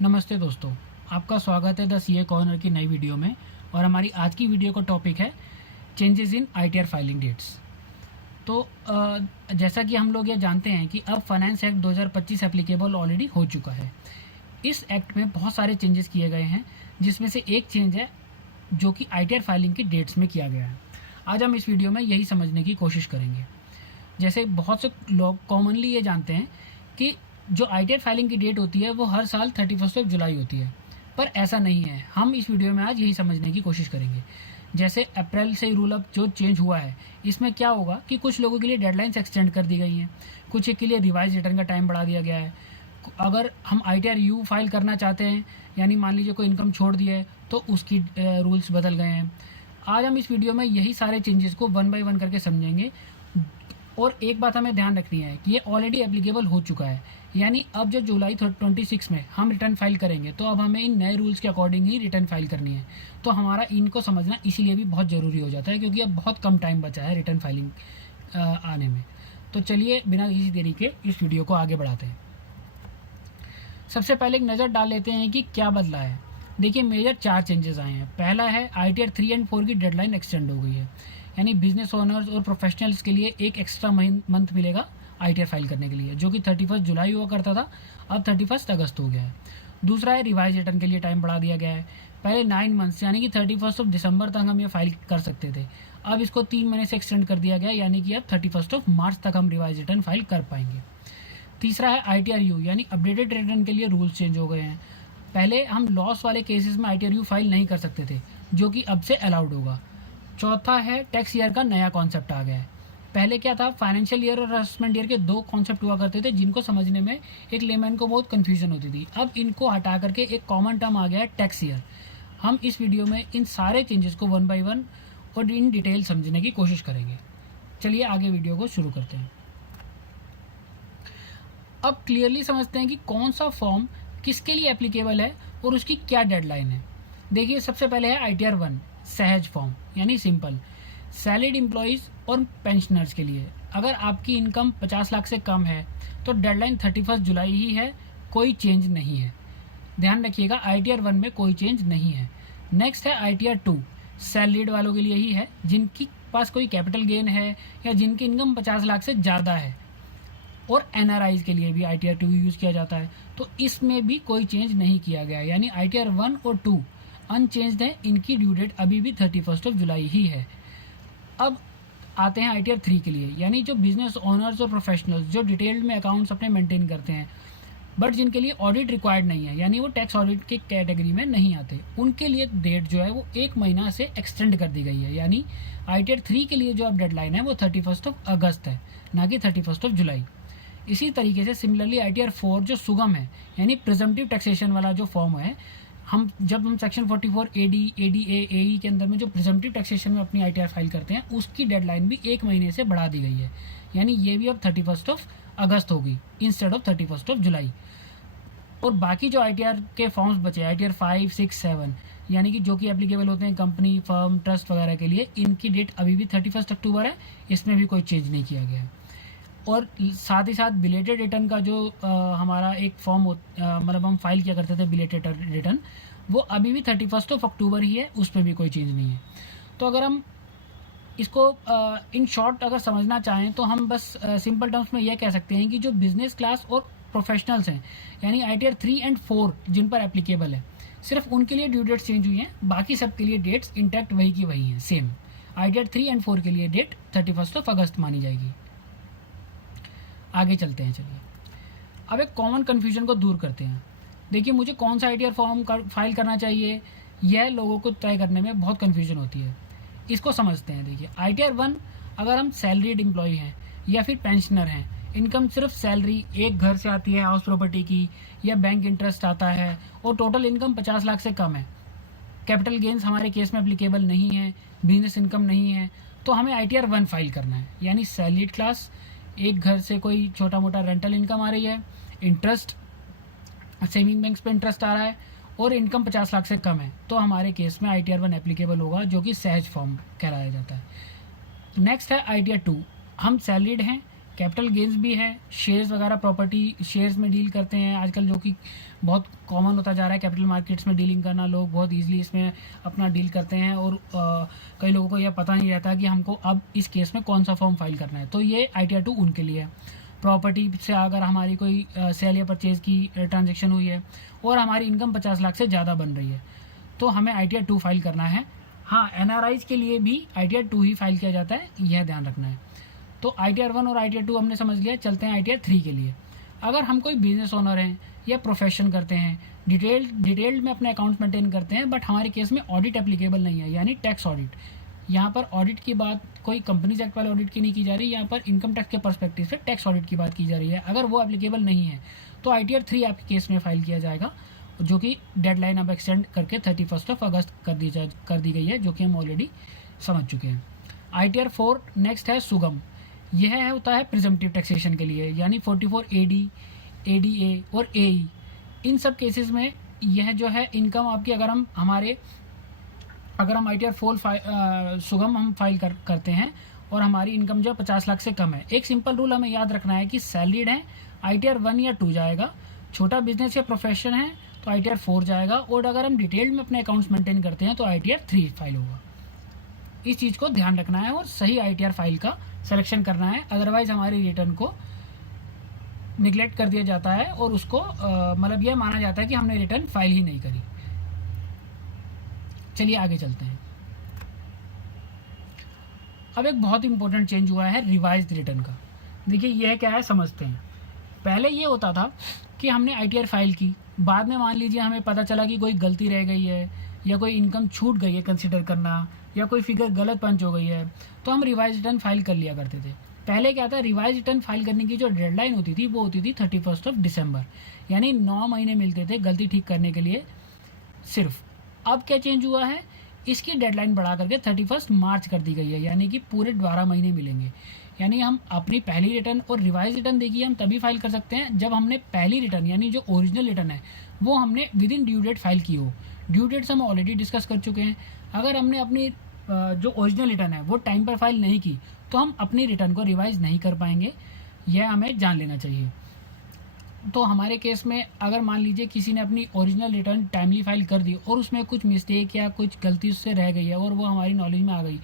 नमस्ते दोस्तों, आपका स्वागत है द सीए कॉर्नर की नई वीडियो में। और हमारी आज की वीडियो का टॉपिक है changes in ITR filing dates. तो जैसा कि हम लोग ये जानते हैं कि अब फाइनेंस एक्ट 2025 एप्लीकेबल ऑलरेडी हो चुका है। इस एक्ट में बहुत सारे चेंजेस किए गए हैं, जिसमें से एक चेंज है जो कि आईटीआर फाइलिंग की डेट्स में किया गया है। आज हम इस वीडियो में यही समझने की कोशिश करेंगे। जैसे बहुत से लोग कॉमनली ये जानते हैं कि जो आईटीआर फाइलिंग की डेट होती है वो हर साल 31 जुलाई होती है, पर ऐसा नहीं है। हम इस वीडियो में आज यही समझने की कोशिश करेंगे। जैसे अप्रैल से रूल अब जो चेंज हुआ है, इसमें क्या होगा कि कुछ लोगों के लिए डेडलाइंस एक्सटेंड कर दी गई हैं, कुछ के लिए रिवाइज रिटर्न का टाइम बढ़ा दिया गया है। अगर हम आईटीआर यू फाइल करना चाहते हैं, यानी मान लीजिए कोई इनकम छोड़ दी है, तो उसकी रूल्स बदल गए हैं। आज हम इस वीडियो में यही सारे चेंजेस को वन बाय वन करके समझेंगे। और एक बात हमें ध्यान रखनी है कि ये ऑलरेडी एप्लीकेबल हो चुका है, यानी अब जो जुलाई 26 में हम रिटर्न फाइल करेंगे तो अब हमें इन नए रूल्स के अकॉर्डिंग ही रिटर्न फाइल करनी है। तो हमारा इनको समझना इसीलिए भी बहुत ज़रूरी हो जाता है, क्योंकि अब बहुत कम टाइम बचा है रिटर्न फाइलिंग आने में। तो चलिए बिना किसी देरी के इस वीडियो को आगे बढ़ाते हैं। सबसे पहले एक नज़र डाल लेते हैं कि क्या बदला है। देखिए, मेजर 4 चेंजेस आए हैं। पहला है आईटीआर 3 और 4 की डेडलाइन एक्सटेंड हो गई है, यानी बिजनेस ओनर्स और प्रोफेशनल्स के लिए एक एक्स्ट्रा मंथ मिलेगा आईटीआर फाइल करने के लिए, जो कि 31 जुलाई हुआ करता था, अब 31 अगस्त हो गया है। दूसरा है रिवाइज रिटर्न के लिए टाइम बढ़ा दिया गया है। पहले 9 मंथ्स यानी कि 31 दिसंबर तक हम ये फाइल कर सकते थे, अब इसको 3 महीने से एक्सटेंड कर दिया गया, यानी कि अब 31 मार्च तक हम रिवाइज रिटर्न फाइल कर पाएंगे। तीसरा है आईटीआर यू, यानी अपडेटेड रिटर्न के लिए रूल्स चेंज हो गए हैं। पहले हम लॉस वाले केसेस में आईटीआर यू फाइल नहीं कर सकते थे, जो कि अब से अलाउड होगा। चौथा है टैक्स ईयर का नया कॉन्सेप्ट आ गया है। पहले क्या था, फाइनेंशियल ईयर और असेसमेंट ईयर के 2 कॉन्सेप्ट हुआ करते थे, जिनको समझने में एक लेमैन को बहुत कन्फ्यूजन होती थी। अब इनको हटा करके एक कॉमन टर्म आ गया है टैक्स ईयर। हम इस वीडियो में इन सारे चेंजेस को वन बाय वन और इन डिटेल समझने की कोशिश करेंगे। चलिए आगे वीडियो को शुरू करते हैं। अब क्लियरली समझते हैं कि कौन सा फॉर्म किसके लिए एप्लीकेबल है और उसकी क्या डेडलाइन है। देखिए, सबसे पहले है आईटीआर 1 सहज फॉर्म, यानी सिंपल सैलरीड एम्प्लॉयज़ और पेंशनर्स के लिए। अगर आपकी इनकम 50 लाख से कम है तो डेडलाइन 31 जुलाई ही है, कोई चेंज नहीं है। ध्यान रखिएगा, आईटीआर 1 में कोई चेंज नहीं है। नेक्स्ट है आईटीआर 2 सैलरीड वालों के लिए ही है, जिनकी पास कोई कैपिटल गेन है या जिनकी इनकम 50 लाख से ज़्यादा है। और एनआरआईज के लिए भी आईटीआर 2 यूज़ किया जाता है, तो इसमें भी कोई चेंज नहीं किया गया, यानी आईटीआर 1 और 2 अनचेंज्ड है। इनकी ड्यू डेट अभी भी 31 जुलाई ही है। अब आते हैं आईटीआर 3 के लिए, यानी जो बिजनेस ओनर्स और प्रोफेशनल्स जो डिटेल्ड में अकाउंट्स अपने मेंटेन करते हैं, बट जिनके लिए ऑडिट रिक्वायर्ड नहीं है, यानी वो टैक्स ऑडिट के कैटेगरी में नहीं आते, उनके लिए डेट जो है वो 1 महीना से एक्सटेंड कर दी गई है। यानी आईटीआर 3 के लिए जो अब डेडलाइन है वो 31 अगस्त है, ना कि 31 जुलाई। इसी तरीके से सिमिलरली आईटीआर 4 जो सुगम है, यानी प्रिजम्पटिव टैक्सेशन वाला जो फॉर्म है, जब हम सेक्शन 44 एडी एडीए एई के अंदर में जो प्रिजम्पटिव टैक्सेशन में अपनी आईटीआर फाइल करते हैं, उसकी डेडलाइन भी 1 महीने से बढ़ा दी गई है, यानी ये भी अब 31 अगस्त होगी इंस्टेड ऑफ 31 जुलाई। और बाकी जो आईटीआर के फॉर्म्स बचे, आईटीआर 5, 6, 7, यानी कि जो कि एप्लीकेबल होते हैं कंपनी, फर्म, ट्रस्ट वगैरह के लिए, इनकी डेट अभी भी 31 अक्टूबर है, इसमें भी कोई चेंज नहीं किया गया है। और साथ ही साथ बिलेटेड रिटर्न का जो हमारा एक फॉर्म मतलब हम फाइल किया करते थे बिलेटेड रिटर्न, वो अभी भी 31 अक्टूबर ही है, उस पर भी कोई चेंज नहीं है। तो अगर हम इसको इन शॉर्ट अगर समझना चाहें तो हम बस सिंपल टर्म्स में यह कह सकते हैं कि जो बिजनेस क्लास और प्रोफेशनल्स हैं, यानी आईटीआर 3 और 4 जिन पर एप्लीकेबल है, सिर्फ उनके लिए ड्यू डेट्स चेंज हुई हैं, बाकी सब के लिए डेट्स इंटैक्ट वही की वही हैं, सेम। आईटीआर 3 और 4 के लिए डेट 31 अगस्त मानी जाएगी। आगे चलते हैं। चलिए अब एक कॉमन कन्फ्यूजन को दूर करते हैं। देखिए, मुझे कौन सा आईटीआर फॉर्म फाइल करना चाहिए, यह लोगों को तय करने में बहुत कन्फ्यूजन होती है। इसको समझते हैं। देखिए, आईटीआर 1 अगर हम सैलरीड एम्प्लॉय हैं या फिर पेंशनर हैं, इनकम सिर्फ सैलरी एक घर से आती है, हाउस प्रॉपर्टी की, या बैंक इंटरेस्ट आता है, और टोटल इनकम 50 लाख से कम है, कैपिटल गेन्स हमारे केस में एप्लीकेबल नहीं है, बिजनेस इनकम नहीं है, तो हमें आईटीआर 1 फाइल करना है। यानी सैलरीड क्लास, एक घर से कोई छोटा मोटा रेंटल इनकम आ रही है, इंटरेस्ट सेविंग बैंक्स पे इंटरेस्ट आ रहा है, और इनकम 50 लाख से कम है, तो हमारे केस में आईटीआर 1 एप्लीकेबल होगा, जो कि सहज फॉर्म कहलाया जाता है। नेक्स्ट है आईटीआर 2, हम सैलरीड हैं, कैपिटल गेंस भी है, शेयर्स वगैरह, प्रॉपर्टी शेयर्स में डील करते हैं आजकल, जो कि बहुत कॉमन होता जा रहा है कैपिटल मार्केट्स में डीलिंग करना। लोग बहुत ईजिली इसमें अपना डील करते हैं और कई लोगों को यह पता नहीं रहता कि हमको अब इस केस में कौन सा फॉर्म फाइल करना है। तो ये ITR 2 उनके लिए है। प्रॉपर्टी से अगर हमारी कोई सेल या परचेज़ की ट्रांजेक्शन हुई है और हमारी इनकम 50 लाख से ज़्यादा बन रही है तो हमें ITR 2 फाइल करना है। हाँ, NRIs के लिए भी ITR 2 ही फाइल किया जाता है, यह ध्यान रखना है। तो ITR 1 और ITR 2 हमने समझ लिया। चलते हैं ITR 3 के लिए। अगर हम कोई बिजनेस ओनर हैं या प्रोफेशन करते हैं, डिटेल्ड में अपने अकाउंट्स मेंटेन करते हैं, बट हमारे केस में ऑडिट एप्लीकेबल नहीं है, यानी टैक्स ऑडिट। यहाँ पर ऑडिट की बात कोई कंपनीज एक्ट वाले ऑडिट की नहीं की जा रही, यहाँ पर इनकम टैक्स के पर्सपेक्टिव से टैक्स ऑडिट की बात की जा रही है। अगर वो एप्लीकेबल नहीं है तो ITR 3 आपके केस में फाइल किया जाएगा, जो कि डेडलाइन अब एक्सटेंड करके 31 अगस्त कर दी गई है, जो कि हम ऑलरेडी समझ चुके हैं। ITR 4 नेक्स्ट है सुगम। यह होता है प्रिजम्पटिव टैक्सेशन के लिए, यानी 44 AD, ADA और AE। इन सब केसेस में यह जो है इनकम आपकी, अगर हम ITR 4 सुगम हम फाइल करते हैं और हमारी इनकम जो 50 लाख से कम है, एक सिंपल रूल हमें याद रखना है कि सैलरीड है ITR 1 या 2 जाएगा, छोटा बिजनेस या प्रोफेशन है तो ITR 4 जाएगा, और अगर हम डिटेल में अपने अकाउंट्स मेंटेन करते हैं तो ITR 3 फाइल होगा। इस चीज़ को ध्यान रखना है और सही ITR फाइल का सिलेक्शन करना है, अदरवाइज हमारी रिटर्न को निगलेक्ट कर दिया जाता है और उसको मतलब यह माना जाता है कि हमने रिटर्न फाइल ही नहीं करी। चलिए आगे चलते हैं। अब एक बहुत इंपॉर्टेंट चेंज हुआ है रिवाइज्ड रिटर्न का। देखिए यह क्या है समझते हैं। पहले ये होता था कि हमने ITR फाइल की, बाद में मान लीजिए हमें पता चला कि कोई गलती रह गई है या कोई इनकम छूट गई है कंसिडर करना, या कोई फिगर गलत पंच हो गई है, तो हम रिवाइज रिटर्न फाइल कर लिया करते थे। पहले क्या था, रिवाइज रिटर्न फाइल करने की जो डेडलाइन होती थी वो होती थी 31 दिसंबर, यानी 9 महीने मिलते थे गलती ठीक करने के लिए सिर्फ। अब क्या चेंज हुआ है, इसकी डेडलाइन बढ़ा करके 31 मार्च कर दी गई है, यानी कि पूरे 12 महीने मिलेंगे। यानी हम अपनी पहली रिटर्न और रिवाइज रिटर्न देखिए हम तभी फाइल कर सकते हैं जब हमने पहली रिटर्न, यानी जो ओरिजिनल रिटर्न है वो हमने within due date file की हो। ड्यू डेट्स हम ऑलरेडी डिस्कस कर चुके हैं। अगर हमने अपनी जो ओरिजिनल रिटर्न है वो टाइम पर फाइल नहीं की तो हम अपनी रिटर्न को रिवाइज नहीं कर पाएंगे, यह हमें जान लेना चाहिए। तो हमारे केस में अगर मान लीजिए किसी ने अपनी ओरिजिनल रिटर्न टाइमली फाइल कर दी और उसमें कुछ मिस्टेक या कुछ गलती उससे रह गई है और वो हमारी नॉलेज में आ गई,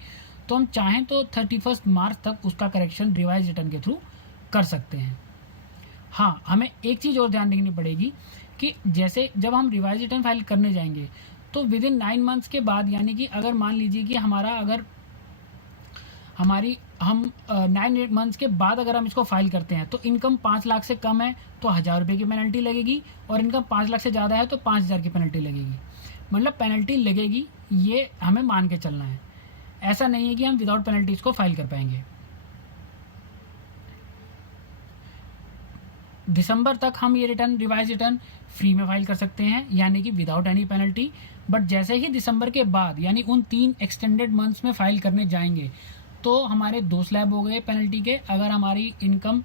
तो हम चाहें तो 31 मार्च तक उसका करेक्शन रिवाइज रिटर्न के थ्रू कर सकते हैं। हाँ, हमें एक चीज़ और ध्यान रखनी पड़ेगी कि जैसे जब हम रिवाइज रिटर्न फाइल करने जाएंगे तो विद इन 9 मंथ्स के बाद, यानी कि अगर मान लीजिए कि हम 9 मंथ्स के बाद अगर हम इसको फाइल करते हैं तो इनकम 5 लाख से कम है तो 1000 रुपये की पेनल्टी लगेगी, और इनकम 5 लाख से ज़्यादा है तो 5000 की पेनल्टी लगेगी। मतलब पेनल्टी लगेगी, ये हमें मान के चलना है। ऐसा नहीं है कि हम विदाउट पेनल्टी इसको फाइल कर पाएंगे। दिसंबर तक हम ये रिवाइज रिटर्न फ्री में फाइल कर सकते हैं, यानी कि विदाउट एनी पेनल्टी। बट जैसे ही दिसंबर के बाद, यानी उन 3 एक्सटेंडेड मंथ्स में फाइल करने जाएंगे तो हमारे 2 स्लैब हो गए पेनल्टी के। अगर हमारी इनकम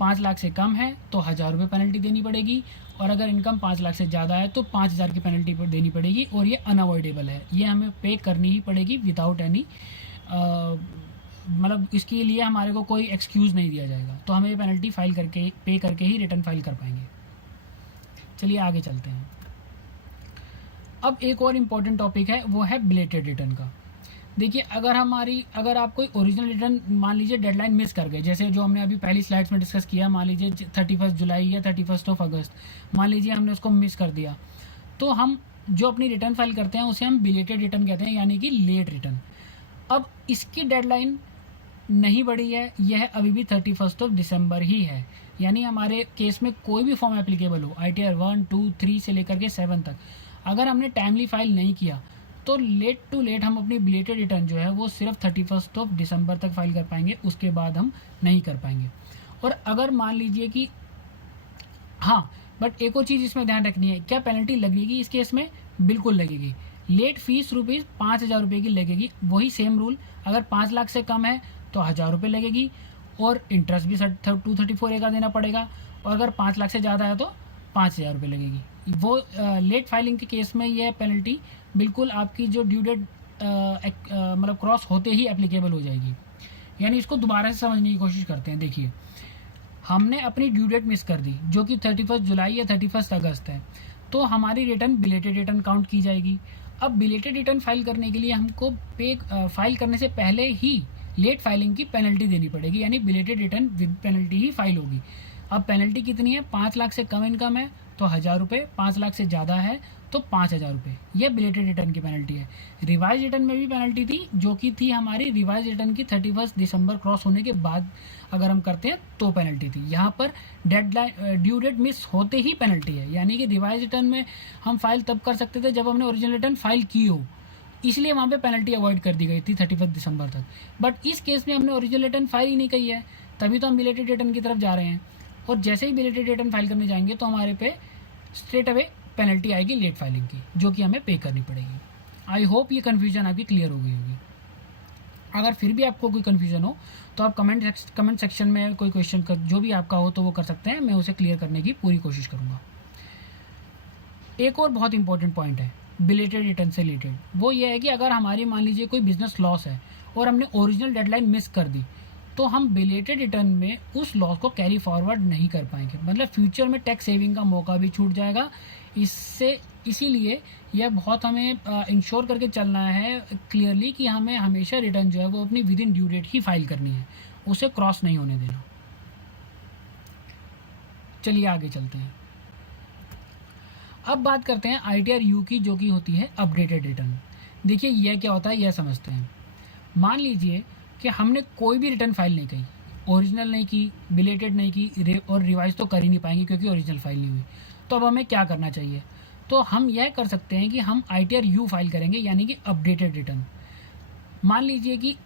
5 लाख से कम है तो 1000 रुपये पेनल्टी देनी पड़ेगी, और अगर इनकम 5 लाख से ज़्यादा है तो 5000 की पेनल्टी देनी पड़ेगी, और ये अनअवॉइडेबल है, ये हमें पे करनी ही पड़ेगी विदाउट एनी मतलब इसके लिए हमारे को कोई एक्सक्यूज़ नहीं दिया जाएगा। तो हमें ये पेनल्टी फाइल करके पे करके ही रिटर्न फाइल कर पाएंगे। चलिए आगे चलते हैं। अब एक और इम्पॉर्टेंट टॉपिक है, वो है बिलेटेड रिटर्न का। देखिए अगर आप कोई ओरिजिनल रिटर्न मान लीजिए डेडलाइन मिस कर गए, जैसे जो हमने अभी पहली स्लाइड्स में डिस्कस किया, मान लीजिए 31 जुलाई या 31 अगस्त, मान लीजिए हमने उसको मिस कर दिया, तो हम जो अपनी रिटर्न फाइल करते हैं उसे हम बिलेटेड रिटर्न कहते हैं, यानी कि लेट रिटर्न। अब इसकी डेडलाइन नहीं बढ़ी है, यह अभी भी 31 दिसंबर ही है। यानी हमारे केस में कोई भी फॉर्म एप्लीकेबल हो, ITR 1, 2, 3 से लेकर के 7 तक, अगर हमने टाइमली फाइल नहीं किया तो लेट टू लेट हम अपनी बिलेटेड रिटर्न जो है वो सिर्फ 31 दिसंबर तक फाइल कर पाएंगे, उसके बाद हम नहीं कर पाएंगे। और अगर मान लीजिए कि हाँ, बट एक और चीज़ इसमें ध्यान रखनी है, क्या पेनल्टी लगेगी इस केस में? बिल्कुल लगेगी। लेट फीस रुपीज़ 5000 रुपये की लगेगी, वही सेम रूल। अगर 5 लाख से कम है तो 1000 रुपये लगेगी, और इंटरेस्ट भी 234A का देना पड़ेगा, और अगर 5 लाख से ज़्यादा है तो 5000 रुपये लगेगी। वो लेट फाइलिंग के केस में यह पेनल्टी बिल्कुल आपकी जो ड्यू डेट मतलब क्रॉस होते ही एप्लीकेबल हो जाएगी। यानी इसको दोबारा से समझने की कोशिश करते हैं। देखिए हमने अपनी ड्यू डेट मिस कर दी जो कि 31 जुलाई या 31 अगस्त है, तो हमारी रिटर्न बिलेटेड रिटर्न काउंट की जाएगी। अब बिलेटेड रिटर्न फाइल करने के लिए हमको फाइल करने से पहले ही लेट फाइलिंग की पेनल्टी देनी पड़ेगी, यानी belated return with penalty he file होगी। अब पेनल्टी कितनी है? 5 लाख से कम इनकम है तो 1000 रुपये, 5 लाख से ज़्यादा है तो 5000 रुपये। यह बिलेटेड रिटर्न की पेनल्टी है। रिवाइज रिटर्न में भी पेनल्टी थी जो कि थी हमारी रिवाइज रिटर्न की 31 दिसंबर क्रॉस होने के बाद अगर हम करते हैं तो पेनल्टी थी। यहाँ पर डेडलाइन ड्यू डेट मिस होते ही पेनल्टी है, यानी कि रिवाइज रिटर्न में हम फाइल तब कर सकते थे जब हमने ओरिजिनल रिटर्न फाइल की हो, इसलिए वहाँ पे पेनल्टी अवॉइड कर दी गई थी 31 दिसंबर तक। बट इस केस में हमने ओरिजिनल रिटर्न फाइल ही नहीं की है, तभी तो हम बिलेटेड रिटर्न की तरफ जा रहे हैं। और जैसे ही बिलेटेड रिटर्न फाइल करने जाएंगे तो हमारे पे स्ट्रेट अवे पेनल्टी आएगी लेट फाइलिंग की, जो कि हमें पे करनी पड़ेगी। आई होप ये कन्फ्यूजन आपकी क्लियर हो गई होगी। अगर फिर भी आपको कोई कन्फ्यूजन हो तो आप कमेंट सेक्शन में कोई क्वेश्चन जो भी आपका हो तो वो कर सकते हैं, मैं उसे क्लियर करने की पूरी कोशिश करूँगा। एक और बहुत इंपॉर्टेंट पॉइंट है बिलेटेड रिटर्न से रिलेटेड, वो ये है कि अगर हमारी मान लीजिए कोई बिजनेस लॉस है और हमने ओरिजिनल डेडलाइन मिस कर दी, तो हम बिलेटेड रिटर्न में उस लॉस को कैरी फॉरवर्ड नहीं कर पाएंगे, मतलब फ्यूचर में टैक्स सेविंग का मौका भी छूट जाएगा। इसीलिए यह बहुत हमें इंश्योर करके चलना है क्लियरली कि हमें हमेशा रिटर्न जो है वो अपनी विद इन ड्यू डेट ही फाइल करनी है, उसे क्रॉस नहीं होने देना। चलिए आगे चलते हैं। अब बात करते हैं ITR यू की, जो कि होती है अपडेटेड रिटर्न। देखिए यह क्या होता है यह समझते हैं। मान लीजिए कि हमने कोई भी रिटर्न फाइल नहीं की, ओरिजिनल नहीं की, बिलेटेड नहीं की और रिवाइज तो कर ही नहीं पाएंगे क्योंकि ओरिजिनल फाइल नहीं हुई। तो अब हमें क्या करना चाहिए? तो हम यह कर सकते हैं कि हम ITR यू फाइल करेंगे, यानी कि अपडेटेड रिटर्न। मान लीजिए कि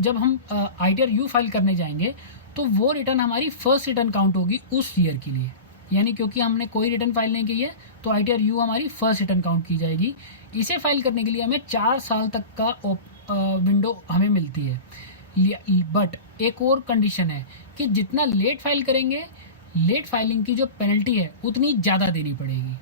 जब हम ITR यू फाइल करने जाएंगे तो वो रिटर्न हमारी फर्स्ट रिटर्न काउंट होगी उस ईयर के लिए, यानी क्योंकि हमने कोई रिटर्न फाइल नहीं की है तो ITR यू हमारी फर्स्ट रिटर्न काउंट की जाएगी। इसे फाइल करने के लिए हमें 4 साल तक का विंडो हमें मिलती है। बट एक और कंडीशन है कि जितना लेट फाइल करेंगे, लेट फाइलिंग की जो पेनल्टी है उतनी ज़्यादा देनी पड़ेगी।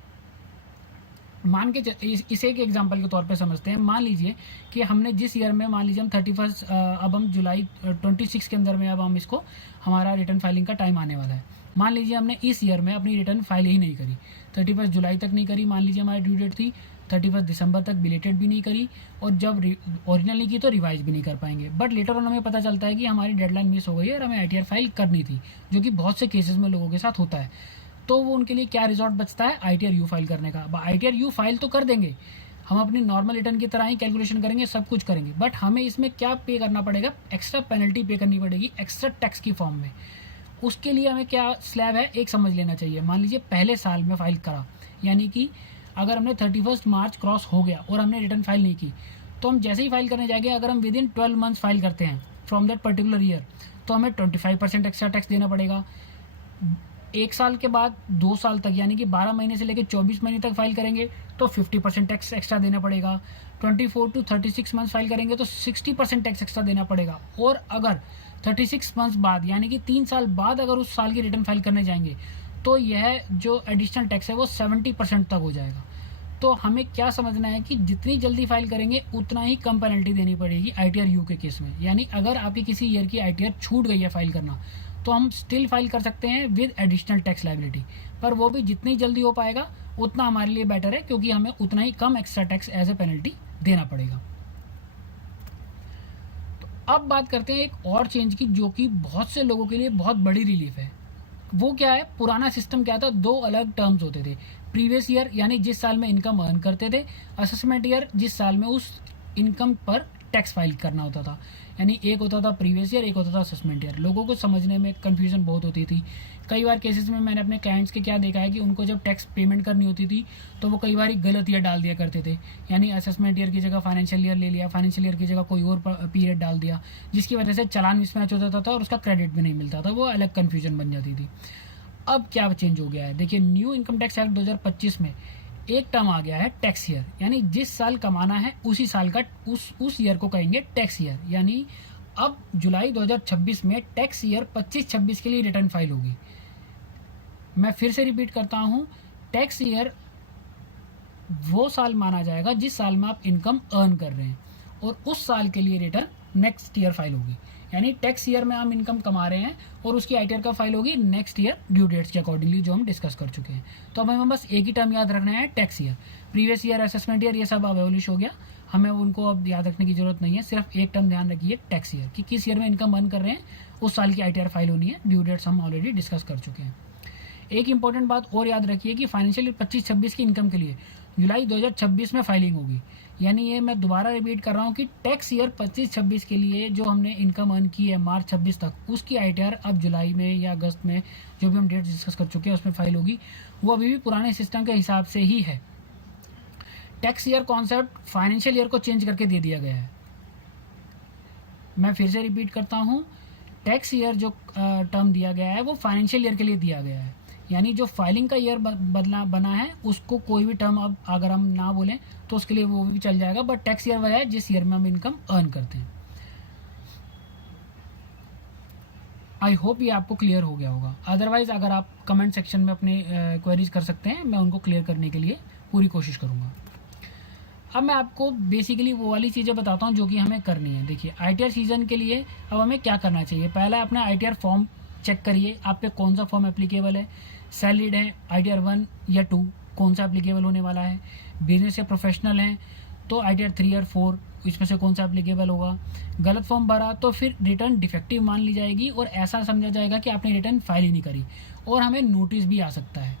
मान के इसे एक एग्जांपल के तौर पे समझते हैं। मान लीजिए कि हमने जिस ईयर में, मान लीजिए हम 31 अब हम जुलाई 26 के अंदर में अब हम इसको हमारा रिटर्न फाइलिंग का टाइम आने वाला है। मान लीजिए हमने इस ईयर में अपनी रिटर्न फाइल ही नहीं करी, 31 जुलाई तक नहीं करी, मान लीजिए हमारी ड्यू डेट थी 31 दिसंबर तक, बिलेटेड भी नहीं करी और जब ओरिजिनल नहीं की तो रिवाइज भी नहीं कर पाएंगे। बट लेटर ऑन हमें पता चलता है कि हमारी डेडलाइन मिस हो गई है और हमें ITR फाइल करनी थी, जो कि बहुत से केसेस में लोगों के साथ होता है। तो वो उनके लिए क्या रिजॉर्ट बचता है? ITR यू फाइल करने का। ITR यू फाइल तो कर देंगे, हम अपनी नॉर्मल रिटर्न की तरह ही कैलकुलेशन करेंगे, सब कुछ करेंगे, बट हमें इसमें क्या पे करना पड़ेगा? एक्स्ट्रा पेनल्टी पे करनी पड़ेगी एक्स्ट्रा टैक्स की फॉर्म में। उसके लिए हमें क्या स्लैब है एक समझ लेना चाहिए। मान लीजिए पहले साल में फाइल करा, यानी कि अगर हमने 31 मार्च क्रॉस हो गया और हमने रिटर्न फाइल नहीं की, तो हम जैसे ही फाइल करने जाएंगे, अगर हम विद इन 12 मंथ्स फाइल करते हैं फ्रॉम दैट पर्टिकुलर ईयर, तो हमें 25% एक्स्ट्रा टैक्स देना पड़ेगा। 1 साल के बाद 2 साल तक, यानी कि 12 महीने से लेकर 24 महीने तक फाइल करेंगे तो 50% टैक्स एक्स्ट्रा देना पड़ेगा। 24 to 36 मंथ्स फाइल करेंगे तो 60% टैक्स एक्स्ट्रा देना पड़ेगा। और अगर 36 मंथ्स बाद, यानी कि 3 साल बाद अगर उस साल की रिटर्न फाइल करने जाएंगे तो यह जो एडिशनल टैक्स है वो 70% तक हो जाएगा। तो हमें क्या समझना है कि जितनी जल्दी फाइल करेंगे उतना ही कम पेनल्टी देनी पड़ेगी ITR यू के केस में। यानी अगर आपकी किसी ईयर की ITR छूट गई है फाइल करना, तो हम स्टिल फाइल कर सकते हैं विद एडिशनल टैक्स लायबिलिटी, पर वो भी जितनी जल्दी हो पाएगा उतना हमारे लिए बेटर है, क्योंकि हमें उतना ही कम extra tax as a penalty देना पड़ेगा। तो अब बात करते हैं एक और चेंज की, जो कि बहुत से लोगों के लिए बहुत बड़ी रिलीफ है। वो क्या है? पुराना सिस्टम क्या था? 2 अलग टर्म्स होते थे। प्रीवियस ईयर, यानी जिस साल में इनकम अर्न करते थे, असेसमेंट ईयर, जिस साल में उस इनकम पर टैक्स फाइल करना होता था। यानी एक होता था प्रीवियस ईयर, एक होता था असेसमेंट ईयर। लोगों को समझने में कन्फ्यूजन बहुत होती थी। कई बार केसेस में मैंने अपने क्लाइंट्स के क्या देखा है कि उनको जब टैक्स पेमेंट करनी होती थी तो वो कई बार गलत ईयर डाल दिया करते थे, यानी असेसमेंट ईयर की जगह फाइनेंशियल ईयर ले लिया, फाइनेंशियल ईयर की जगह कोई और पीरियड डाल दिया, जिसकी वजह से चालान मिसमैच हो जाता था और उसका क्रेडिट भी नहीं मिलता था, वो अलग कन्फ्यूजन बन जाती थी। अब क्या चेंज हो गया है? देखिए, न्यू इनकम टैक्स एक्ट 2025 में एक टर्म आ गया है टैक्स ईयर, यानी जिस साल कमाना है उसी साल का उस ईयर को कहेंगे टैक्स ईयर। यानी अब जुलाई 2026 में टैक्स ईयर 25-26 के लिए रिटर्न फाइल होगी। मैं फिर से रिपीट करता हूं, टैक्स ईयर वो साल माना जाएगा जिस साल में आप इनकम अर्न कर रहे हैं, और उस साल के लिए रिटर्न नेक्स्ट ईयर फाइल होगी। यानी टैक्स ईयर में हम इनकम कमा रहे हैं और उसकी ITR का फाइल होगी नेक्स्ट ईयर ड्यू डेट्स के अकॉर्डिंगली, जो हम डिस्कस कर चुके हैं। तो अब हमें बस एक ही टर्म याद रखना है, tax year. Previous year, assessment year, ये सब अब एबॉलिश हो गया, हमें उनको अब याद रखने की जरूरत नहीं है। सिर्फ एक टर्म ध्यान रखिए, टैक्स ईयर, कि किस ईयर में इनकम अर्न कर रहे हैं, उस साल की ITR फाइल होनी है। ड्यू डेट्स हम ऑलरेडी डिस्कस कर चुके हैं। एक इंपॉर्टेंट बात और याद रखिए कि फाइनेंशियल ईयर 25-26 की इनकम के लिए जुलाई 2026 में फाइलिंग होगी। यानी ये मैं दोबारा रिपीट कर रहा हूँ कि टैक्स ईयर 25-26 के लिए जो हमने इनकम अर्न की है मार्च 26 तक, उसकी ITR अब जुलाई में या अगस्त में, जो भी हम डेट डिस्कस कर चुके हैं, उसमें फाइल होगी। वो अभी भी पुराने सिस्टम के हिसाब से ही है। Tax year concept financial year को चेंज करके दे दिया गया है। मैं फिर से रिपीट करता हूँ, टैक्स ईयर जो टर्म दिया गया है वो फाइनेंशियल ईयर के लिए दिया गया है। यानी जो फाइलिंग का ईयर बना है, उसको कोई भी टर्म अब अगर हम ना बोलें तो उसके लिए वो भी चल जाएगा, बट टैक्स ईयर वह है जिस ईयर में हम इनकम अर्न करते हैं। आई होप ये आपको क्लियर हो गया होगा। अदरवाइज अगर आप कमेंट सेक्शन में अपने क्वेरीज कर सकते हैं, मैं उनको क्लियर करने के लिए पूरी कोशिश करूँगा। अब मैं आपको बेसिकली वो वाली चीज़ें बताता हूँ जो कि हमें करनी है। देखिए, ITR सीजन के लिए अब हमें क्या करना चाहिए। पहला, अपना ITR फॉर्म चेक करिए, आप पे कौन सा फॉर्म एप्लीकेबल है। सैलरीड है, ITR 1 या 2 कौन सा एप्लीकेबल होने वाला है। बिजनेस या प्रोफेशनल हैं तो ITR 3 और 4 इसमें से कौन सा एप्लीकेबल होगा। गलत फॉर्म भरा तो फिर रिटर्न डिफेक्टिव मान ली जाएगी और ऐसा समझा जाएगा कि आपने रिटर्न फाइल ही नहीं करी, और हमें नोटिस भी आ सकता है।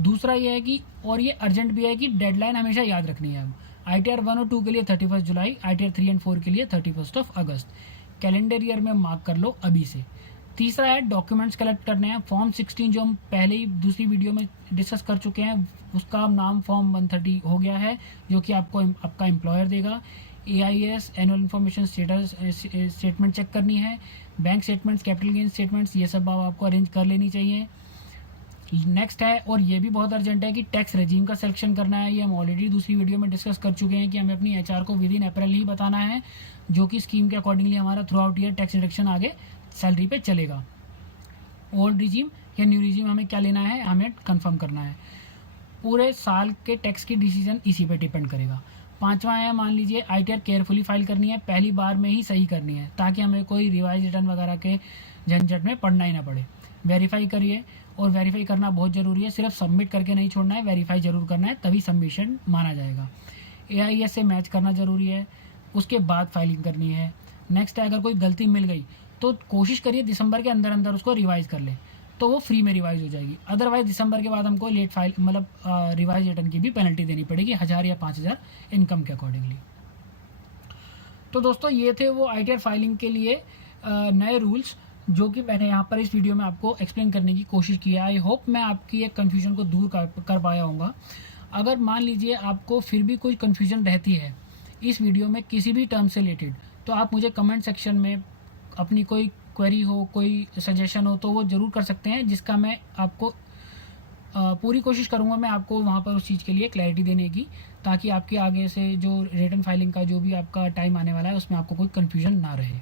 दूसरा ये है कि, और ये अर्जेंट भी है कि डेडलाइन हमेशा याद रखनी है। अब ITR 1 और 2 के लिए 31 जुलाई, ITR 3 एंड 4 के लिए 31 अगस्त। कैलेंडर ईयर में मार्क कर लो अभी से। तीसरा है, डॉक्यूमेंट्स कलेक्ट करने हैं। फॉर्म 16 जो हम पहले ही दूसरी वीडियो में डिस्कस कर चुके हैं, उसका नाम फॉर्म 130 हो गया है, जो कि आपको आपका एम्प्लॉयर देगा। AIS annual information statement check करनी है। Bank statements, capital gain statements, ये सब आपको अरेंज कर लेनी चाहिए। नेक्स्ट है, और ये भी बहुत अर्जेंट है, कि टैक्स रेजीम का सिलेक्शन करना है। ये हम ऑलरेडी दूसरी वीडियो में डिस्कस कर चुके हैं कि हमें अपनी HR को विद इन अप्रैल ही बताना है, जो कि स्कीम के अकॉर्डिंगली हमारा through out year tax deduction आगे सैलरी पे चलेगा। ओल्ड रिजीम या न्यू रिजीम हमें क्या लेना है, हमें कंफर्म करना है। पूरे साल के टैक्स की डिसीजन इसी पे डिपेंड करेगा। पांचवा है, मान लीजिए ITR केयरफुली फाइल करनी है, पहली बार में ही सही करनी है, ताकि हमें कोई रिवाइज रिटर्न वगैरह के झंझट में पड़ना ही ना पड़े। वेरीफाई करिए, और वेरीफाई करना बहुत ज़रूरी है। सिर्फ सबमिट करके नहीं छोड़ना है, वेरीफाई जरूर करना है, तभी सबमिशन माना जाएगा। AIS से मैच करना ज़रूरी है, उसके बाद फाइलिंग करनी है। नेक्स्ट है, अगर कोई गलती मिल गई तो कोशिश करिए दिसंबर के अंदर अंदर उसको रिवाइज कर ले, तो वो फ्री में रिवाइज हो जाएगी। अदरवाइज दिसंबर के बाद हमको लेट फाइल मतलब रिवाइज रिटर्न की भी पेनल्टी देनी पड़ेगी, 1000 या 5000 इनकम के अकॉर्डिंगली। तो दोस्तों, ये थे वो ITR फाइलिंग के लिए नए रूल्स, जो कि मैंने यहाँ पर इस वीडियो में आपको एक्सप्लेन करने की कोशिश किया। आई होप मैं आपकी एक कन्फ्यूजन को दूर कर पाया हूँगा। अगर मान लीजिए आपको फिर भी कोई कन्फ्यूजन रहती है इस वीडियो में किसी भी टर्म से रिलेटेड, तो आप मुझे कमेंट सेक्शन में अपनी कोई क्वेरी हो, कोई सजेशन हो, तो वो ज़रूर कर सकते हैं, जिसका मैं आपको पूरी कोशिश करूँगा मैं आपको वहाँ पर उस चीज़ के लिए क्लैरिटी देने की, ताकि आपके आगे से जो रिटर्न फाइलिंग का जो भी आपका टाइम आने वाला है उसमें आपको कोई कन्फ्यूजन ना रहे।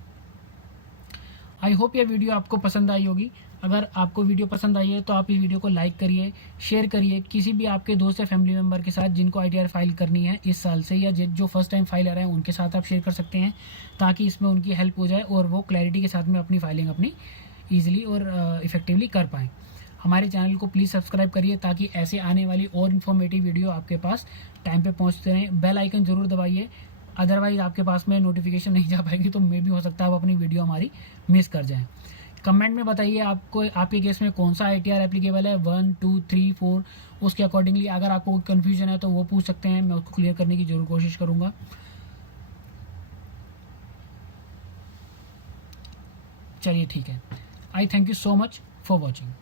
आई होप ये वीडियो आपको पसंद आई होगी। अगर आपको वीडियो पसंद आई है तो आप इस वीडियो को लाइक करिए, शेयर करिए किसी भी आपके दोस्त या फैमिली मेम्बर के साथ जिनको ITR फाइल करनी है इस साल से, या जो फर्स्ट टाइम फाइल आ रहे हैं उनके साथ आप शेयर कर सकते हैं, ताकि इसमें उनकी हेल्प हो जाए और वो क्लैरिटी के साथ में अपनी फाइलिंग अपनी ईजिली और इफेक्टिवली कर पाएँ। हमारे चैनल को प्लीज़ सब्सक्राइब करिए, ताकि ऐसे आने वाली और इन्फॉर्मेटिव वीडियो आपके पास टाइम पे पहुंचते रहें। बेल आइकन ज़रूर दबाइए, अदरवाइज़ आपके पास में नोटिफिकेशन नहीं जा पाएगी, तो मे भी हो सकता है आप अपनी वीडियो हमारी मिस कर जाएं। कमेंट में बताइए आपको आपके केस में कौन सा ITR एप्लीकेबल है, 1, 2, 3, 4, उसके अकॉर्डिंगली अगर आपको कोई कन्फ्यूजन है तो वो पूछ सकते हैं, मैं उसको क्लियर करने की ज़रूर कोशिश करूँगा। चलिए ठीक है। आई thank you so much for watching.